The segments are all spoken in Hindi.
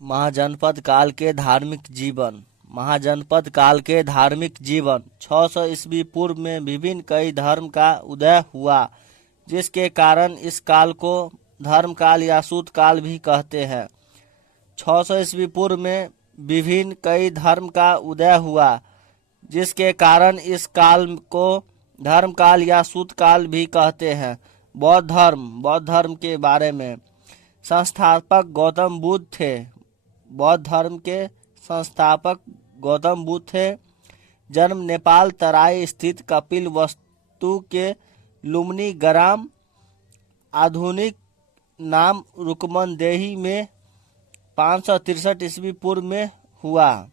महाजनपद काल के धार्मिक जीवन। महाजनपद काल के धार्मिक जीवन 600 ईस्वी पूर्व में विभिन्न कई धर्म का उदय हुआ, जिसके कारण इस काल को धर्म काल या सूत काल भी कहते हैं। 600 ईस्वी पूर्व में विभिन्न कई धर्म का उदय हुआ, जिसके कारण इस काल को धर्म काल या सूत काल भी कहते हैं। बौद्ध धर्म के बारे में। संस्थापक गौतम बुद्ध थे। बौद्ध धर्म के संस्थापक गौतम बुद्ध थे। जन्म नेपाल तराई स्थित कपिल वस्तु के लुम्बिनी ग्राम, आधुनिक नाम रुकमनदेही में 563 ईस्वी पूर्व में हुआ।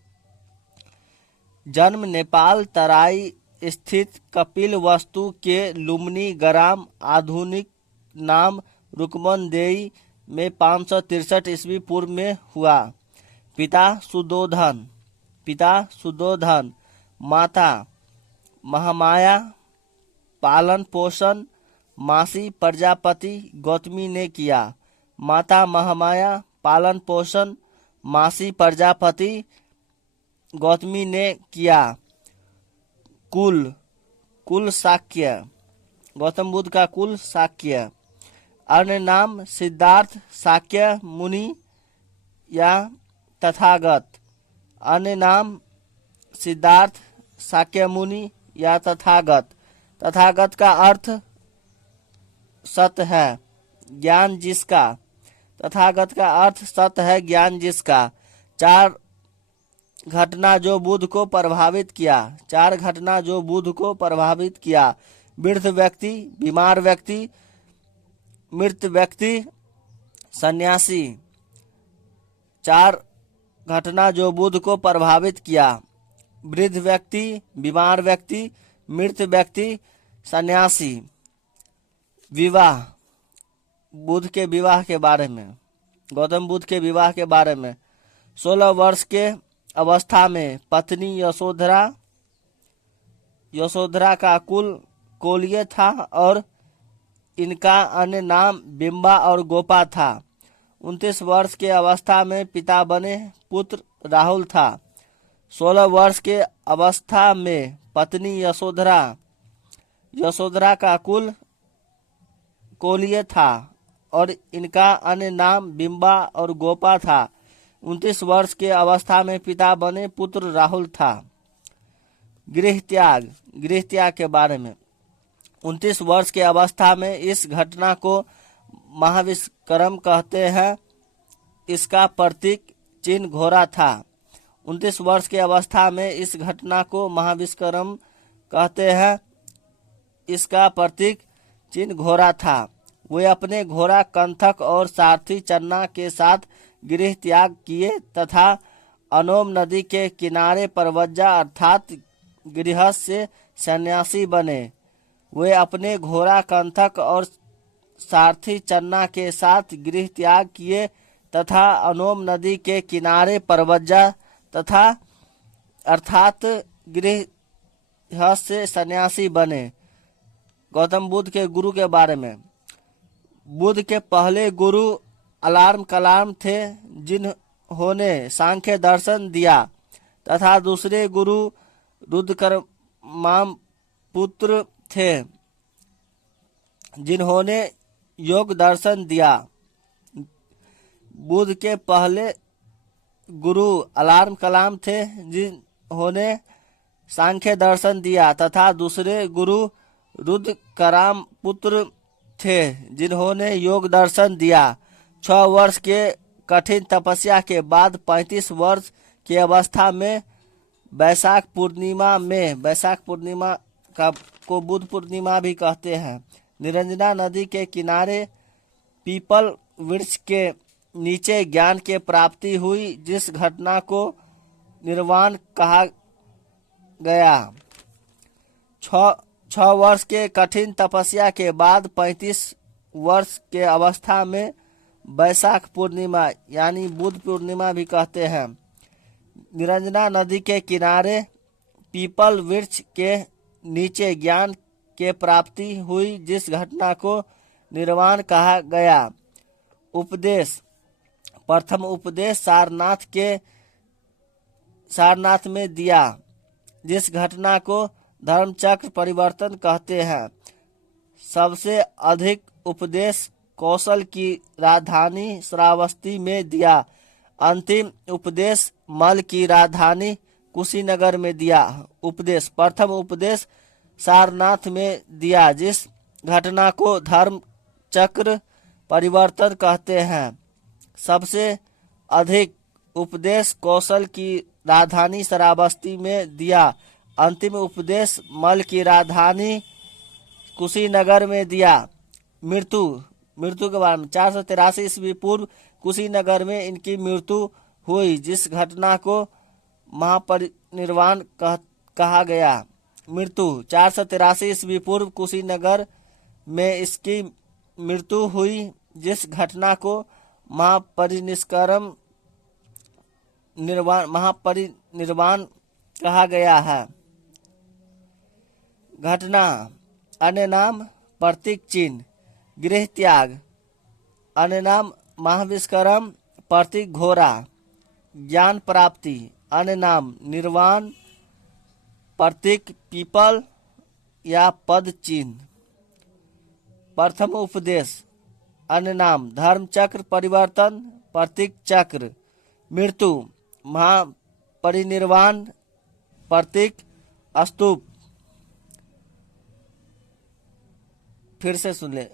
जन्म नेपाल तराई स्थित कपिल वस्तु के लुम्बिनी ग्राम, आधुनिक नाम रुकमनदेही में 563 ईस्वी पूर्व में हुआ। पिता सुदोधन, माता महामाया। पालन पोषण मासी प्रजापति गौतमी ने किया। माता महामाया, पालन पोषण मासी प्रजापति गौतमी ने किया। कुल शाक्य, गौतम बुद्ध का कुल शाक्य। अन्य नाम सिद्धार्थ शाक्य मुनि या तथागत। अन्य नाम सिद्धार्थ शाक्य मुनि या तथागत। तथागत का अर्थ सत है, ज्ञान जिसका। तथागत का अर्थ सत है, ज्ञान जिसका। 4 घटना जो बुद्ध को प्रभावित किया। 4 घटना जो बुद्ध को प्रभावित किया। वृद्ध व्यक्ति, बीमार व्यक्ति, मृत व्यक्ति, सन्यासी। 4 घटना जो बुद्ध को प्रभावित किया। वृद्ध व्यक्ति, बीमार व्यक्ति, मृत व्यक्ति, सन्यासी। विवाह, बुद्ध के विवाह के बारे में। गौतम बुद्ध के विवाह के बारे में। 16 वर्ष के अवस्था में पत्नी यशोधरा का कुल कोलीय था और इनका अन्य नाम बिंबा और गोपा था। 29 वर्ष के अवस्था में पिता बने पुत्र राहुल था। 16 वर्ष के अवस्था में पत्नी यशोधरा का कुल कोलीय था और इनका अन्य नाम बिंबा और गोपा था। 29 वर्ष के अवस्था में पिता बने पुत्र राहुल था। गृह त्याग के बारे में। 29 वर्ष के अवस्था में इस घटना को महाविश्वकर्म कहते हैं। इसका प्रतीक चिन्ह घोड़ा था। 29 वर्ष के अवस्था में इस घटना को महाविश्वकर्म कहते हैं। इसका प्रतीक चिन्ह घोड़ा था। वे अपने घोड़ा कंथक और सारथी चन्ना के साथ गृह त्याग किए तथा अनोम नदी के किनारे परवज्जा अर्थात गृहस्थ से सन्यासी बने। वे अपने घोड़ा कंथक और सारथी चन्ना के साथ गृह त्याग किए तथा अनोम नदी के किनारे परवज्जा तथा अर्थात गृहस्थ से सन्यासी बने। गौतम बुद्ध के गुरु के बारे में। बुद्ध के पहले गुरु अलार्म कलाम थे, जिन्होंने सांख्य दर्शन दिया तथा दूसरे गुरु रुद्रकर्माम पुत्र थे, जिन्होंने योग दर्शन दिया। बुद्ध के पहले गुरु अलार्म कलाम थे, जिन्होंने सांख्य दर्शन दिया तथा दूसरे गुरु रुद्रकराम पुत्र थे, जिन्होंने योग दर्शन दिया। 6 वर्ष के कठिन तपस्या के बाद 35 वर्ष की अवस्था में बैसाख पूर्णिमा को बुद्ध पूर्णिमा भी कहते हैं, निरंजना नदी के किनारे पीपल वृक्ष के नीचे ज्ञान के प्राप्ति हुई, जिस घटना को निर्वाण कहा गया। 6 वर्ष के कठिन तपस्या के बाद 35 वर्ष के अवस्था में बैसाख पूर्णिमा यानी बुद्ध पूर्णिमा भी कहते हैं, निरंजना नदी के किनारे पीपल वृक्ष के नीचे ज्ञान के प्राप्ति हुई, जिस घटना को निर्वाण कहा गया। उपदेश प्रथम उपदेश सारनाथ में दिया, जिस घटना को धर्मचक्र परिवर्तन कहते हैं। सबसे अधिक उपदेश कौशल की राजधानी श्रावस्ती में दिया। अंतिम उपदेश मल की राजधानी कुशीनगर में दिया। उपदेश प्रथम उपदेश सारनाथ में दिया, जिस घटना को धर्म चक्र परिवर्तन कहते हैं। सबसे अधिक उपदेश कौशल की राजधानी श्रावस्ती में दिया। अंतिम उपदेश मल की राजधानी कुशीनगर में दिया। मृत्यु के बारे में 483 ईस्वी पूर्व कुशीनगर में इनकी मृत्यु हुई, जिस घटना को महापरिनिर्वाण कहा गया। मृत्यु 483 ईस्वी पूर्व कुशीनगर में इसकी मृत्यु हुई, जिस घटना को महापरिनिर्वाण कहा गया है। घटना अन्य नाम प्रतीक चिन्ह, गृह त्याग अन्य नाम महाविष्करम प्रतीक घोड़ा, ज्ञान प्राप्ति अन्य नाम निर्वाण प्रतीक पीपल या पद चिन्ह। प्रथम उपदेश अन्य नाम धर्मचक्र परिवर्तन प्रतीक चक्र। मृत्यु महापरिनिर्वाण प्रतीक स्तूप। फिर से सुन ले।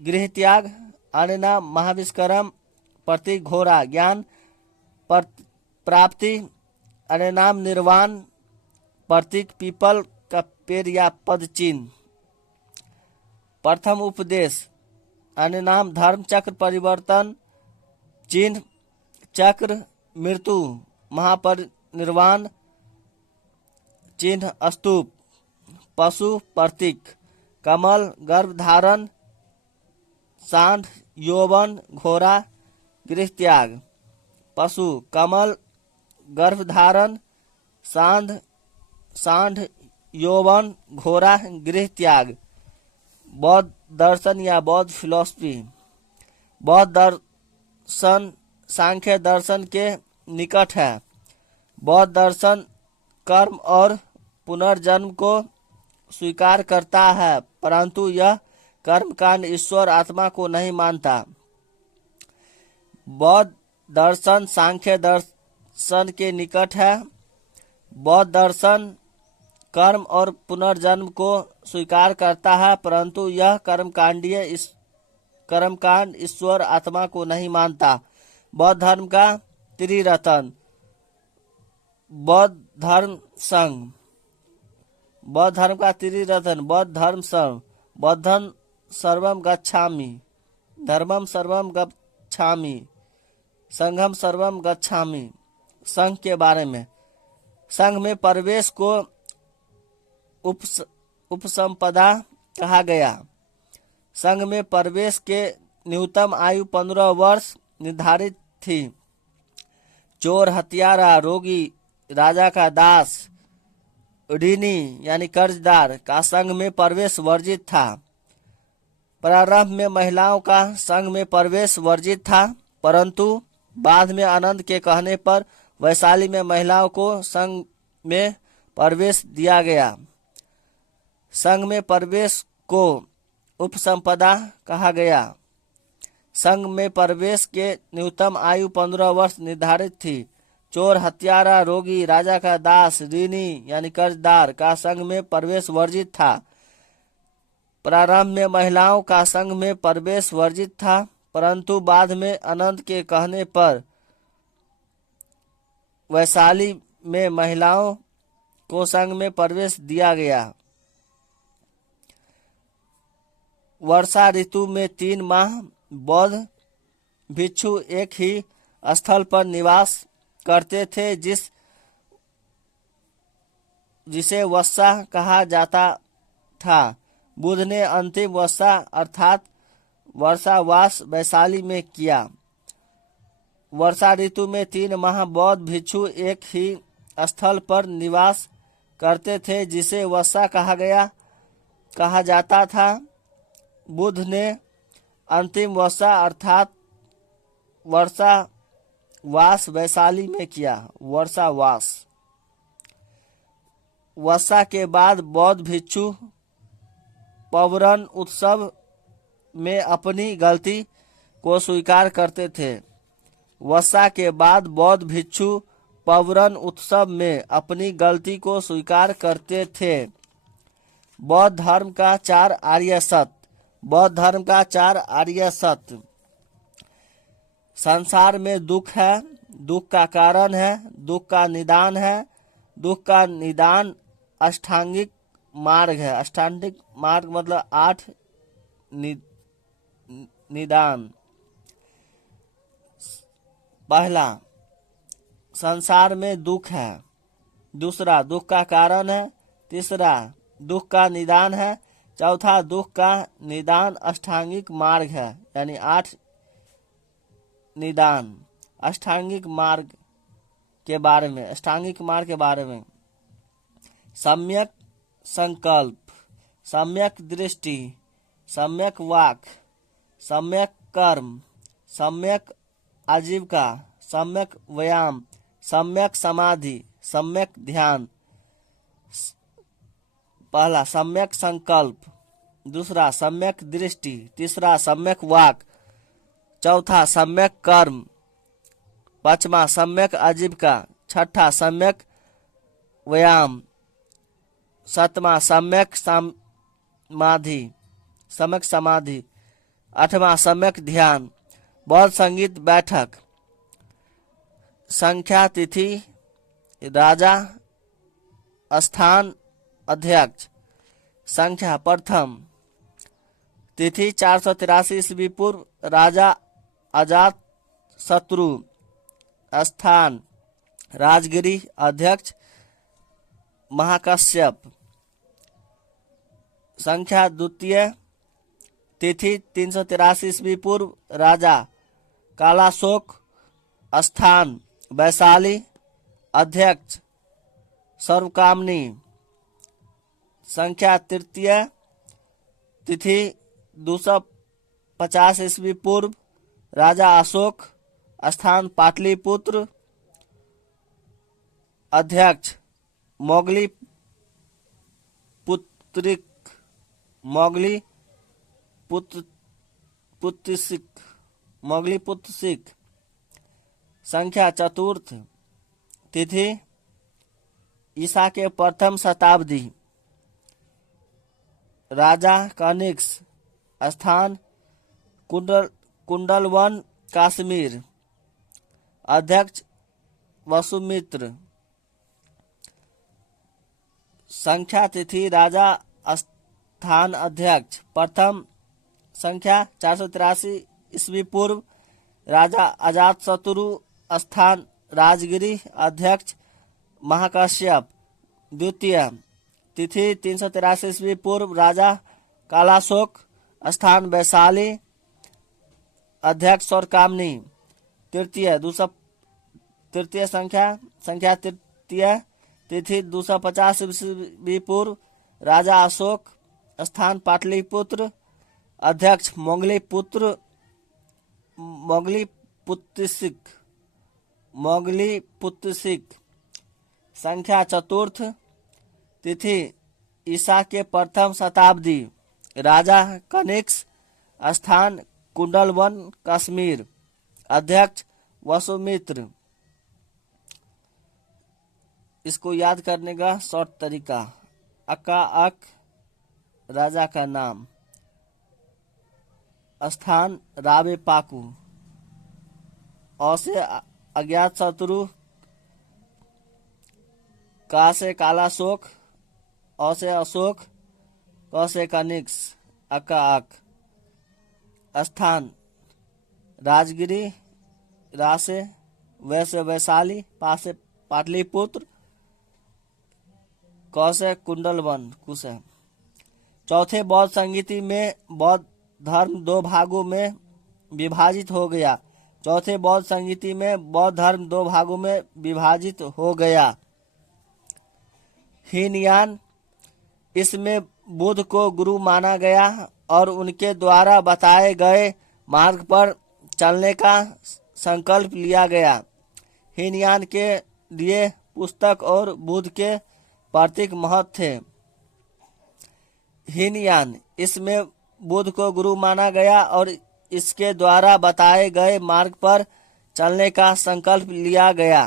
गृह त्याग अन्य नाम महाविष्करम प्रतीक घोड़ा, ज्ञान प्राप्ति अन्य नाम निर्वाण प्रतीक पीपल का पेड़ या पद चिन्ह। प्रथम उपदेश अन्य नाम धर्म चक्र परिवर्तन चिन्ह चक्र। मृत्यु महापरिनिर्वाण चिन्ह स्तूप। पशु प्रतीक कमल गर्भधारण सांड यौवन घोड़ा। गृह त्याग पशु कमल गर्भधारण सांड यौवन घोड़ा। गृह त्याग बौद्ध दर्शन या बौद्ध फिलॉसफी। बौद्ध दर्शन सांख्य दर्शन के निकट है। बौद्ध दर्शन कर्म और पुनर्जन्म को स्वीकार करता है, परंतु यह कर्मकांड ईश्वर आत्मा को नहीं मानता। बौद्ध दर्शन सांख्य दर्शन के निकट है। बौद्ध दर्शन कर्म और पुनर्जन्म को स्वीकार करता है, परंतु यह कर्मकांड ईश्वर आत्मा को नहीं मानता। बौद्ध धर्म का त्रिरत्न। बौद्ध धर्म संघ। बौद्ध धर्म का त्रिरत्न बौद्ध धर्म संघ। बौद्धं सर्वम गच्छामि, धर्मम सर्वम गच्छामि, संघम सर्वम गच्छामि। संघ के बारे में। संघ में प्रवेश को उपसंपदा कहा गया। संघ में प्रवेश के न्यूनतम आयु 15 वर्ष निर्धारित थी। चोर, हत्यारा, रोगी, राजा का दास, ऋणी यानी कर्जदार का संघ में प्रवेश वर्जित था। प्रारंभ में महिलाओं का संघ में प्रवेश वर्जित था, परंतु बाद में आनंद के कहने पर वैशाली में महिलाओं को संघ में प्रवेश दिया गया। संघ में प्रवेश को उपसंपदा कहा गया। संघ में प्रवेश के न्यूनतम आयु 15 वर्ष निर्धारित थी। चोर, हत्यारा, रोगी, राजा का दास, ऋणी यानी कर्जदार का संघ में प्रवेश वर्जित था। प्रारंभ में महिलाओं का संघ में प्रवेश वर्जित था, परंतु बाद में आनंद के कहने पर वैशाली में महिलाओं को संघ में प्रवेश दिया गया। वर्षा ऋतु में 3 माह बौद्ध भिक्षु एक ही स्थल पर निवास करते थे, जिसे वस्सा कहा जाता था। बुद्ध ने अंतिम वस्सा अर्थात वर्षावास वैशाली में किया। वर्षा ऋतु में 3 माह बौद्ध भिक्षु एक ही स्थल पर निवास करते थे, जिसे वस्सा कहा जाता था। बुद्ध ने अंतिम वस्सा अर्थात वर्षावास वैशाली में किया। वर्षावास। वसा के बाद बौद्ध भिक्षु पवरन उत्सव में अपनी गलती को स्वीकार करते थे। वसा के बाद बौद्ध भिक्षु पवरन उत्सव में अपनी गलती को स्वीकार करते थे। बौद्ध धर्म का 4 आर्य सत्य। बौद्ध धर्म का 4 आर्य सत्य। संसार में दुख है, दुख का कारण है, दुख का निदान है, दुख का निदान अष्टांगिक मार्ग है। अष्टांगिक मार्ग मतलब 8 निदान। पहला, संसार में दुख है। दूसरा, दुख का कारण है। तीसरा, दुख का निदान है। चौथा, दुख का निदान अष्टांगिक मार्ग है, यानी 8 निदान। अष्टांगिक मार्ग के बारे में, अष्टांगिक मार्ग के बारे में, सम्यक संकल्प, सम्यक दृष्टि, सम्यक वाक, सम्यक कर्म, सम्यक आजीविका, सम्यक व्यायाम, सम्यक समाधि, सम्यक ध्यान। पहला सम्यक संकल्प, दूसरा सम्यक दृष्टि, तीसरा सम्यक वाक, चौथा सम्यक कर्म, पांचवा सम्यक आजीविका, छठा सम्यक व्यायाम, सातवां सम्यक समाधि, आठवां सम्यक ध्यान। बौद्ध संगीत बैठक। संख्या, तिथि, राजा, स्थान, अध्यक्ष। संख्या, प्रथम तिथि 483 ईस्वी पूर्व, राजा अजात शत्रु। स्थान, राजगिरी। अध्यक्ष, महाकश्यप। संख्या, द्वितीय तिथि 383 ईस्वी पूर्व, राजा कालाशोक। स्थान, वैशाली। अध्यक्ष, सर्वकामनी। संख्या, तृतीय तिथि 250 ईस्वी पूर्व, राजा अशोक। स्थान, पाटलिपुत्र। अध्यक्ष, मोगली पुत्रिक, मोगली पुत्र सिख। संख्या, चतुर्थ तिथि ईसा के प्रथम शताब्दी, राजा कनिष्क। स्थान, कुंडलवन, कश्मीर। अध्यक्ष, वसुमित्र। संख्या, तिथि, राजा, स्थान, अध्यक्ष। प्रथम संख्या 483 ईस्वी पूर्व, राजा अजातशत्रु। स्थान, राजगिरी। अध्यक्ष, महाकश्यप। द्वितीय तिथि 383 ईस्वी पूर्व, राजा कालाशोक। स्थान, वैशाली। अध्यक्ष, सर्वकामनी। तृतीय संख्या तृतीय तिथि 250 ईस्वी पूर्व, राजा अशोक। स्थान, पाटलिपुत्र। अध्यक्ष, मोगली पुत्र सिख। संख्या, चतुर्थ तिथि ईसा के प्रथम शताब्दी, राजा कनिष्क। स्थान, कुंडलवन, कश्मीर। अध्यक्ष, वसुमित्र। इसको याद करने का शॉर्ट तरीका, अका अक, राजा का नाम। स्थान, रावे पाकू। अ से अज्ञात शत्रु, का से कालाशोक, अ से अशोक, क से कनिष्क, अका अक। स्थान, राजगिरी। रा से वैशाली, पा से पाटलिपुत्र, क से कुंडलवन, कुश है। चौथे बौद्ध संगीति में बौद्ध धर्म 2 भागों में विभाजित हो गया। चौथे बौद्ध संगीति में बौद्ध धर्म 2 भागों में विभाजित हो गया। हीनयान, इसमें बुद्ध को गुरु माना गया और उनके द्वारा बताए गए मार्ग पर चलने का संकल्प लिया गया। हीनयान के लिए पुस्तक और बुद्ध के प्रतीक महत्व थे। हीनयान, इसमें बुद्ध को गुरु माना गया और इसके द्वारा बताए गए मार्ग पर चलने का संकल्प लिया गया।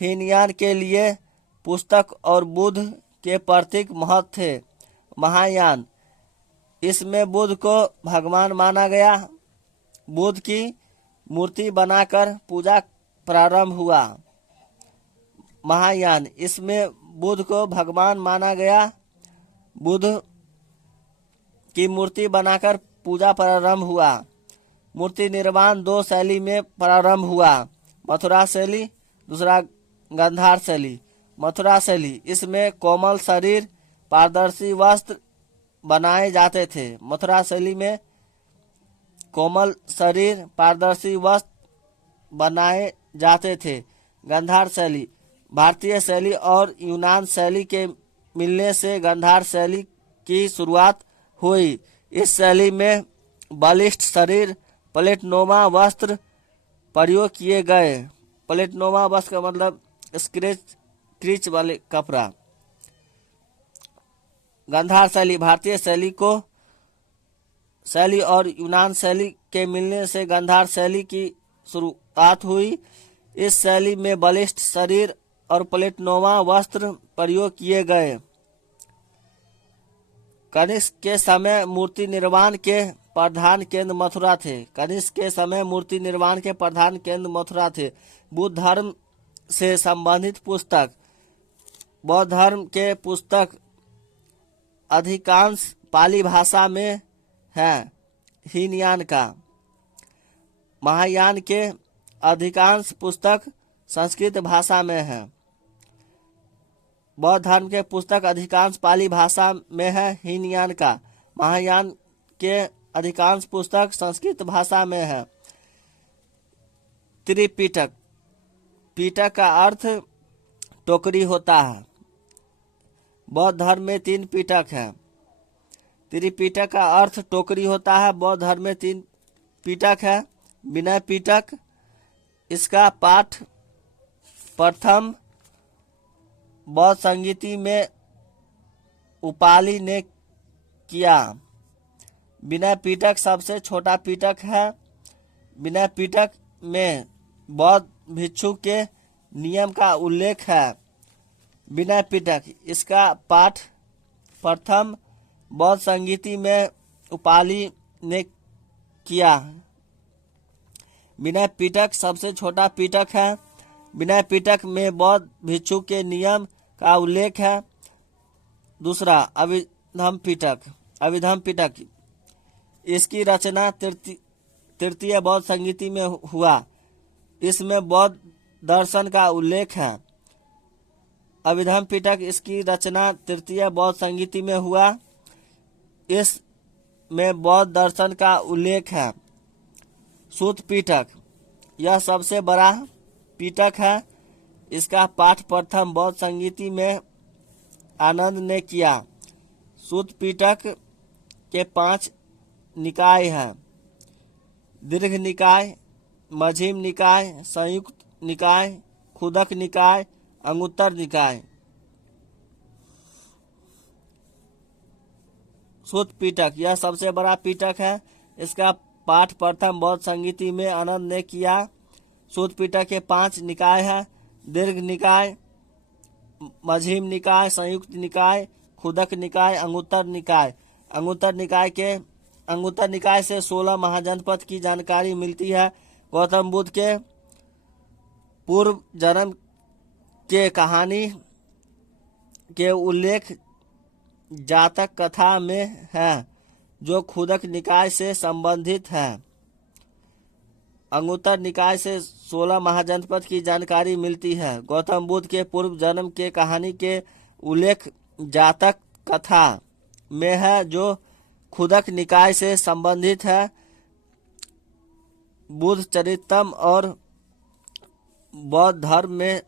हीनयान के लिए पुस्तक और बुद्ध के प्रतीक महत्व थे। महायान, इसमें बुद्ध को भगवान माना गया। बुद्ध की मूर्ति बनाकर पूजा प्रारंभ हुआ। महायान, इसमें बुद्ध को भगवान माना गया। बुद्ध की मूर्ति बनाकर पूजा प्रारंभ हुआ। मूर्ति निर्माण दो शैली में प्रारंभ हुआ, मथुरा शैली, दूसरा गांधार शैली। मथुरा शैली, इसमें कोमल शरीर, पारदर्शी वस्त्र बनाए जाते थे। मथुरा शैली में कोमल शरीर, पारदर्शी वस्त्र बनाए जाते थे। गांधार शैली, भारतीय शैली और यूनान शैली के मिलने से गांधार शैली की शुरुआत हुई। इस शैली में बलिष्ठ शरीर, प्लेटनुमा वस्त्र प्रयोग किए गए। प्लेटनुमा वस्त्र का मतलब क्रीच वाले कपड़ा। गांधार शैली, भारतीय शैली और यूनान शैली के मिलने से गांधार शैली की शुरुआत हुई। इस शैली में बलिष्ठ शरीर और प्लेटनुमा वस्त्र प्रयोग किए गए। कनिष्क के समय मूर्ति निर्माण के प्रधान केंद्र मथुरा थे। कनिष्क के समय मूर्ति निर्माण के प्रधान केंद्र मथुरा थे। बुद्ध धर्म से संबंधित पुस्तक, बौद्ध धर्म के पुस्तक अधिकांश पाली भाषा में है। हीनयान का, महायान के अधिकांश पुस्तक संस्कृत भाषा में है। बौद्ध धर्म के पुस्तक अधिकांश पाली भाषा में है। हीनयान का, महायान के अधिकांश पुस्तक संस्कृत भाषा में है। त्रिपिटक, पिटक का अर्थ टोकरी होता है। बौद्ध धर्म में 3 पिटक है। त्रिपिटक का अर्थ टोकरी होता है। बौद्ध धर्म में 3 पिटक है। विनय पिटक, इसका पाठ प्रथम बौद्ध संगीति में उपाली ने किया। विनय पिटक सबसे छोटा पिटक है। विनय पिटक में बौद्ध भिक्षु के नियम का उल्लेख है। विनय पिटक, इसका पाठ प्रथम बौद्ध संगीति में उपाली ने किया। विनय पिटक सबसे छोटा पिटक है। विनय पिटक में बौद्ध भिक्षु के नियम का उल्लेख है। दूसरा अभिधम पिटक, इसकी रचना तृतीय बौद्ध संगीति में हुआ। इसमें बौद्ध दर्शन का उल्लेख है। अभिधम पिटक, इसकी रचना तृतीय बौद्ध संगीति में हुआ। इसमें बौद्ध दर्शन का उल्लेख है। सूत पिटक, यह सबसे बड़ा पिटक है। इसका पाठ प्रथम बौद्ध संगीति में आनंद ने किया। सूत पिटक के 5 निकाय हैं: दीर्घ निकाय, मध्यम निकाय, संयुक्त निकाय, खुदक निकाय, अंगुत्तर निकाय। सूत पिटक, यह सबसे बड़ा पिटक है। इसका पाठ प्रथम बौद्ध संगीति में आनंद ने किया। सूत पिटक के 5 निकाय हैं: दीर्घ निकाय, मध्यम निकाय, संयुक्त निकाय, खुदक निकाय, अंगुत्तर निकाय। अंगुत्तर निकाय से 16 महाजनपद की जानकारी मिलती है। गौतम बुद्ध के पूर्व जन्म के कहानी के उल्लेख जातक कथा में है, जो खुदक निकाय से संबंधित है। अंगुत्तर निकाय से 16 महाजनपद की जानकारी मिलती है। गौतम बुद्ध के पूर्व जन्म के कहानी के उल्लेख जातक कथा में है, जो खुदक निकाय से संबंधित है। बुद्ध चरितम और बौद्ध धर्म में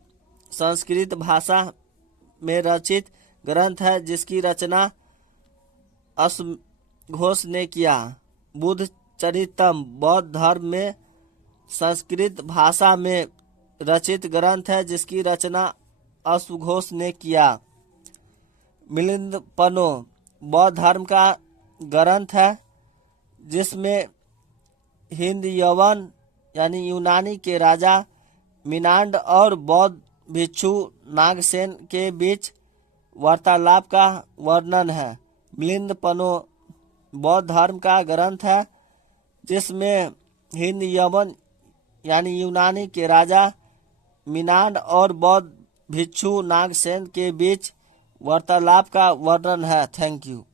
संस्कृत भाषा में रचित ग्रंथ है, जिसकी रचना अश्वघोष ने किया। बुद्ध चरितम बौद्ध धर्म में संस्कृत भाषा में रचित ग्रंथ है जिसकी रचना अश्वघोष ने किया। मिलिंद पनो बौद्ध धर्म का ग्रंथ है जिसमें हिंद यवन यानी यूनानी के राजा मिनांड और बौद्ध भिक्षु नागसेन के बीच वार्तालाप का वर्णन है। मिलिंद पनो बौद्ध धर्म का ग्रंथ है जिसमें हिंद यवन यानी यूनानी के राजा मिनांड और बौद्ध भिक्षु नागसेन के बीच वार्तालाप का वर्णन है। Thank you.